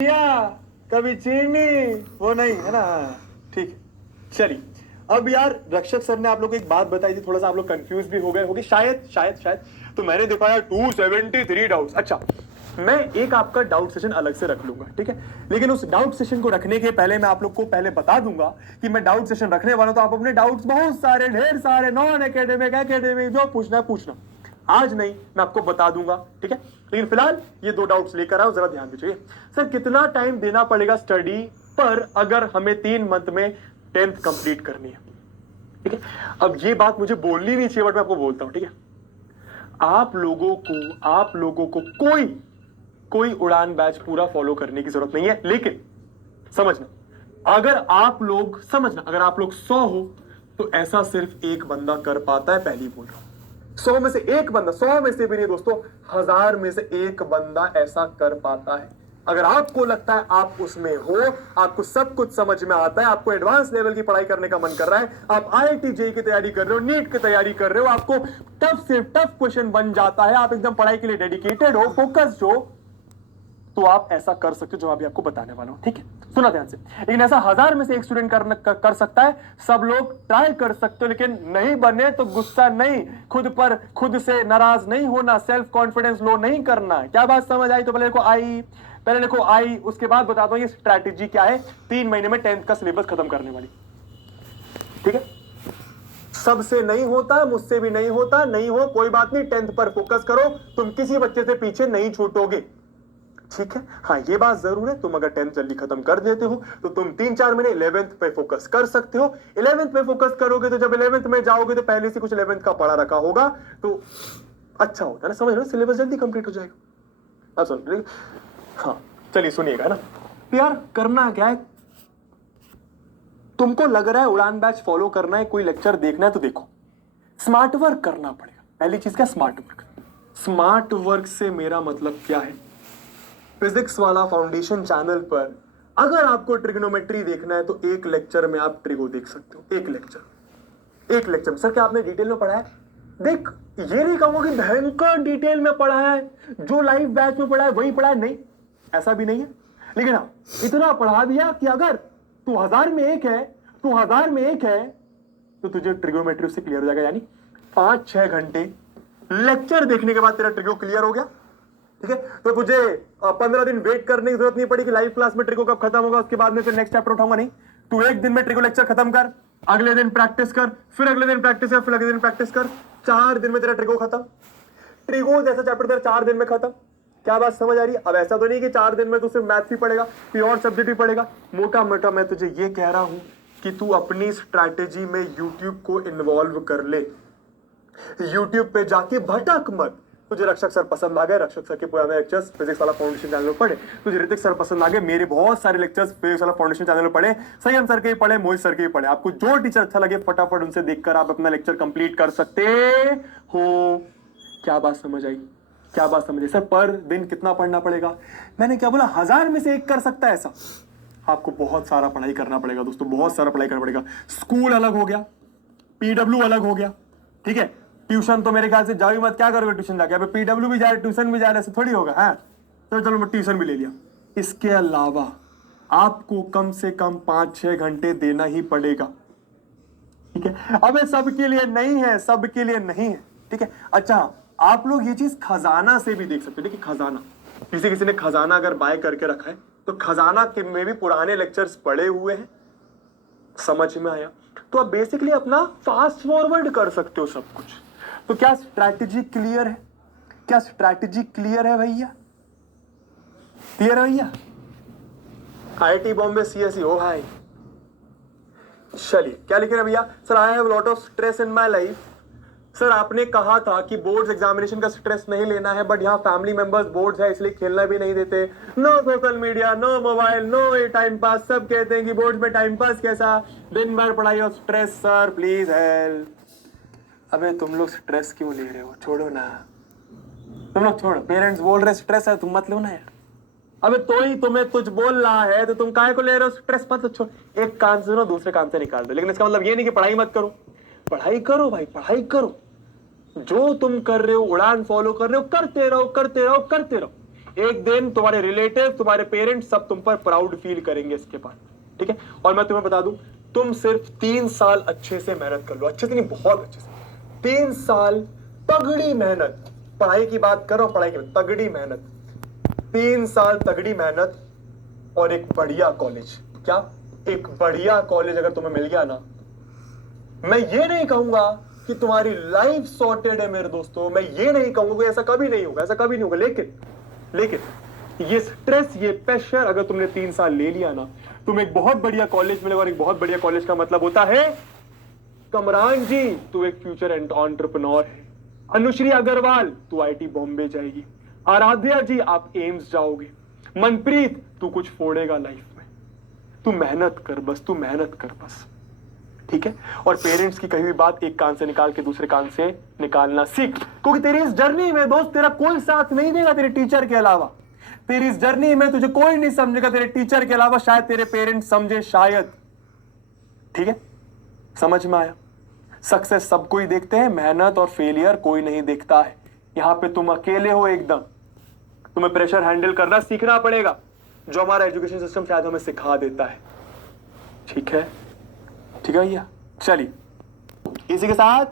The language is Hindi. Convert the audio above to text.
कभी चीनी, वो नहीं है ना। ठीक है, चलिए। अब यार रक्षक सर ने आप लोग को एक बात बताई थी, थोड़ा सा आप लोग कंफ्यूज भी हो गए होगे शायद शायद शायद। तो मैंने दिखाया 273 डाउट्स। अच्छा, मैं एक आपका डाउट सेशन अलग से रख लूंगा, ठीक है। लेकिन उस डाउट सेशन को रखने के पहले मैं आप लोग को पहले बता दूंगा कि मैं डाउट सेशन रखने वाला हूं, तो आप अपने डाउट्स बहुत सारे, ढेर सारे, नॉन एकेडमिक, एकेडमिक, जो पूछना है पूछना। आज नहीं, मैं आपको बता दूंगा, ठीक है। लेकिन फिलहाल ये 2 डाउट्स लेकर आओ, जरा ध्यान दीजिए। सर कितना टाइम देना पड़ेगा स्टडी पर अगर हमें 3 मंथ में 10th कंप्लीट करनी है, ठीक है। अब ये बात मुझे बोलनी नहीं चाहिए बट मैं आपको बोलता हूं, ठीक है। आप लोगों को कोई उड़ान बैच पूरा फॉलो करने की जरूरत नहीं है, लेकिन समझना, अगर आप लोग 100 हो तो ऐसा सिर्फ एक बंदा कर पाता है। पहली बोल रहा हूं, 100 में से एक बंदा, 100 में से भी नहीं दोस्तों, 1000 में से एक बंदा ऐसा कर पाता है। अगर आपको लगता है आप उसमें हो, आपको सब कुछ समझ में आता है, आपको एडवांस लेवल की पढ़ाई करने का मन कर रहा है, आप IIT JEE की तैयारी कर रहे हो, नीट की तैयारी कर रहे हो, आपको टफ से टफ क्वेश्चन बन जाता है, आप एकदम पढ़ाई के लिए डेडिकेटेड हो, फोकस्ड हो, तो आप ऐसा कर सकते हो जो अभी आपको बताने वाला हूं, ठीक है। सुना ध्यान से। लेकिन ऐसा 1000 में से एक स्टूडेंट कर सकता है। सब लोग ट्राई कर सकते हो, लेकिन नहीं बने तो गुस्सा नहीं, खुद से नाराज नहीं होना, सेल्फ कॉन्फिडेंस लो नहीं करना। क्या बात समझ आई? तो पहले लिखो आई, उसके बाद बताता हूं ये स्ट्रैटेजी क्या है 3 महीने में 10th का सिलेबस खत्म करने वाली, ठीक है। सबसे नहीं होता, मुझसे भी नहीं होता, नहीं हो कोई बात नहीं, 10th पर फोकस करो, तुम किसी बच्चे से पीछे नहीं छूटोगे, ठीक है। हाँ, ये बात जरूर है, तुम अगर 10th जल्दी खत्म कर देते हो तो तुम 3-4 महीने 11th पे फोकस कर सकते हो। 11th पे फोकस करोगे तो जब 11th में जाओगे तो पहले से कुछ 11th का पढ़ा रखा होगा, तो अच्छा होता है ना, समझ रहे हो, सिलेबस जल्दी कंप्लीट हो जाएगा। सुन, हाँ चलिए सुनिएगा ना। तो यार करना क्या है, तुमको लग रहा है उड़ान बैच फॉलो करना है, कोई लेक्चर देखना है, तो देखो स्मार्ट वर्क करना पड़ेगा। पहली चीज क्या, स्मार्ट वर्क। स्मार्ट वर्क से मेरा मतलब क्या है, फिजिक्स वाला फाउंडेशन चैनल पर अगर आपको ट्रिग्नोमेट्री देखना है तो एक लेक्चर में आप ट्रिगो देख सकते हो। एक लेक्चर सर क्या आपने डिटेल में पढ़ा है? देख, ये नहीं कहूंगा कि भयंकर डिटेल में पढ़ा है, जो लाइव बैच में पढ़ा है वही पढ़ा है, नहीं, ऐसा भी नहीं है। लेकिन हाँ, इतना पढ़ा दिया कि अगर तू 1000 में एक है तो तुझे ट्रिग्नोमेट्री से क्लियर हो जाएगा। यानी 5-6 घंटे लेक्चर देखने के बाद तेरा ट्रिगो क्लियर हो गया, ठीक है। तो तुझे 15 दिन वेट करने की जरूरत नहीं पड़ी कि लाइव क्लास में ट्रिगो कब खत्म होगा, उसके बाद में फिर नेक्स्ट चैप्टर उठाऊंगा, नहीं। तू एक दिन में ट्रिगो लेक्चर खत्म कर, अगले दिन प्रैक्टिस कर, फिर अगले दिन प्रैक्टिस कर, फिर अगले दिन प्रैक्टिस कर, 4 दिन में तेरा ट्रिगो खत्म। ट्रिगो जैसा चैप्टर तेरा 4 दिन में खत्म। क्या बात समझ आ रही है? अब ऐसा तो नहीं कि 4 दिन में तू सिर्फ मैथ ही पढ़ेगा, कोई और सब्जेक्ट भी पढ़ेगा। मोटा मोटा मैं तुझे ये कह रहा हूं कि तू अपनी स्ट्रैटेजी में यूट्यूब को इन्वॉल्व कर ले। यूट्यूब पे जाके भटक मत। तुझे रक्षक सर पसंद आ गए, रक्षक सर के पुराने लेक्चर्स फिजिक्स वाला फाउंडेशन चैनल पर पढ़े। तुझे ऋतिक सर पसंद आ गए, मेरे बहुत सारे लेक्चर्स फिजिक्स वाला फाउंडेशन चैनल पर पढ़े, संयम सर के ही पढ़े, मोहित सर के ही पढ़े। आपको जो टीचर अच्छा लगे फटाफट उनसे देखकर आप अपना लेक्चर कंप्लीट कर सकते हो। क्या बात समझ आई? क्या बात समझ आई? सर पर दिन कितना पढ़ना पड़ेगा? मैंने क्या बोला, 1000 में से एक कर सकता है ऐसा? आपको बहुत सारा पढ़ाई करना पड़ेगा दोस्तों, बहुत सारा पढ़ाई करना पड़ेगा। स्कूल अलग हो गया, PW अलग हो गया, ठीक है। ट्यूशन तो मेरे ख्याल से जाओ मत, क्या करोगे ट्यूशन जाके? PW भी जा रहे, ट्यूशन भी जा रहे, ऐसे थोड़ी होगा। हाँ तो चलो मैं ट्यूशन भी ले लिया। इसके अलावा आपको कम से कम 5-6 घंटे देना ही पड़ेगा, ठीक है। अब सबके लिए नहीं है, सबके लिए नहीं है, ठीक है। अच्छा, आप लोग ये चीज खजाना से भी देख सकते हो, ठीक है। खजाना, किसी ने खजाना अगर बाय करके रखा है तो खजाना के में भी पुराने लेक्चर्स पड़े हुए हैं, समझ में आया? तो आप बेसिकली अपना फास्ट फॉरवर्ड कर सकते हो सब कुछ। तो क्या स्ट्रैटेजी क्लियर है? क्या स्ट्रैटेजी क्लियर है भैया? क्लियर है भैया? IIT बॉम्बे CSE, ओ भाई। चलिए क्या लिख रहे हैं भैया? Sir I have lot of stress in my life. Sir आपने कहा था कि बोर्ड्स एग्जामिनेशन का स्ट्रेस नहीं लेना है, बट यहाँ फैमिली मेंबर्स बोर्ड्स है इसलिए खेलना भी नहीं देते। No social media, no mobile, no time pass. सब कहते हैं कि बोर्ड्स में टाइम पास कैसा, दिन भर पढ़ाई और स्ट्रेस। Sir please help. अबे तुम लोग स्ट्रेस क्यों ले रहे हो? छोड़ो ना, तुम लोग छोड़ो। पेरेंट्स बोल रहे स्ट्रेस है, तुम मत लो ना यार। अबे तो ही तुम्हें कुछ बोल रहा है तो तुम काहे को ले रहे हो स्ट्रेस? मत छोड़, एक कान से सुनो दूसरे कान से निकाल दो। लेकिन इसका मतलब ये नहीं कि पढ़ाई मत करो। पढ़ाई करो भाई, पढ़ाई करो। जो तुम कर रहे हो, उड़ान फॉलो कर रहे हो, करते रहो, करते रहो, करते रहो। एक दिन तुम्हारे रिलेटिव, तुम्हारे पेरेंट्स सब तुम पर प्राउड फील करेंगे इसके बाद, ठीक है। और मैं तुम्हें बता दूं, तुम सिर्फ 3 साल अच्छे से मेहनत कर लो, अच्छे से नहीं, बहुत अच्छे से, 3 साल तगड़ी मेहनत, पढ़ाई की बात कर रहा हूं, पढ़ाई की तगड़ी मेहनत, 3 साल तगड़ी मेहनत और एक बढ़िया कॉलेज। क्या? एक बढ़िया कॉलेज अगर तुम्हें मिल गया ना, मैं ये नहीं कहूंगा कि तुम्हारी लाइफ सॉर्टेड है मेरे दोस्तों, मैं ये नहीं कहूंगा, ऐसा कभी नहीं होगा, ऐसा कभी नहीं होगा। लेकिन ये स्ट्रेस, ये प्रेशर अगर तुमने 3 साल ले लिया ना, तुम एक बहुत बढ़िया कॉलेज मिलेगा। और एक बहुत बढ़िया कॉलेज का मतलब होता है, कमरान जी तू एक फ्यूचर एंटरप्रेन्योर है, अनुश्री अग्रवाल तू आईटी बॉम्बे जाएगी, आराध्या जी आप एम्स जाओगे, मनप्रीत तू कुछ फोड़ेगा लाइफ में। तू मेहनत कर बस, तू मेहनत कर बस, ठीक है। और पेरेंट्स की कही हुई बात एक कान से निकाल के दूसरे कान से निकालना सीख, क्योंकि तेरी इस जर्नी में दोस्त तेरा कोई साथ नहीं देगा तेरे टीचर के अलावा। तेरी इस जर्नी में तुझे कोई नहीं समझेगा तेरे टीचर के अलावा, शायद तेरे पेरेंट्स समझे, शायद, ठीक है। समझ में आया? सक्सेस सब कोई देखते हैं, मेहनत और फेलियर कोई नहीं देखता है। यहां पे तुम अकेले हो एकदम। तुम्हें प्रेशर हैंडल करना सीखना पड़ेगा, जो हमारा एजुकेशन सिस्टम शायद हमें सिखा देता है, ठीक है। ठीक है भैया, चलिए इसी के साथ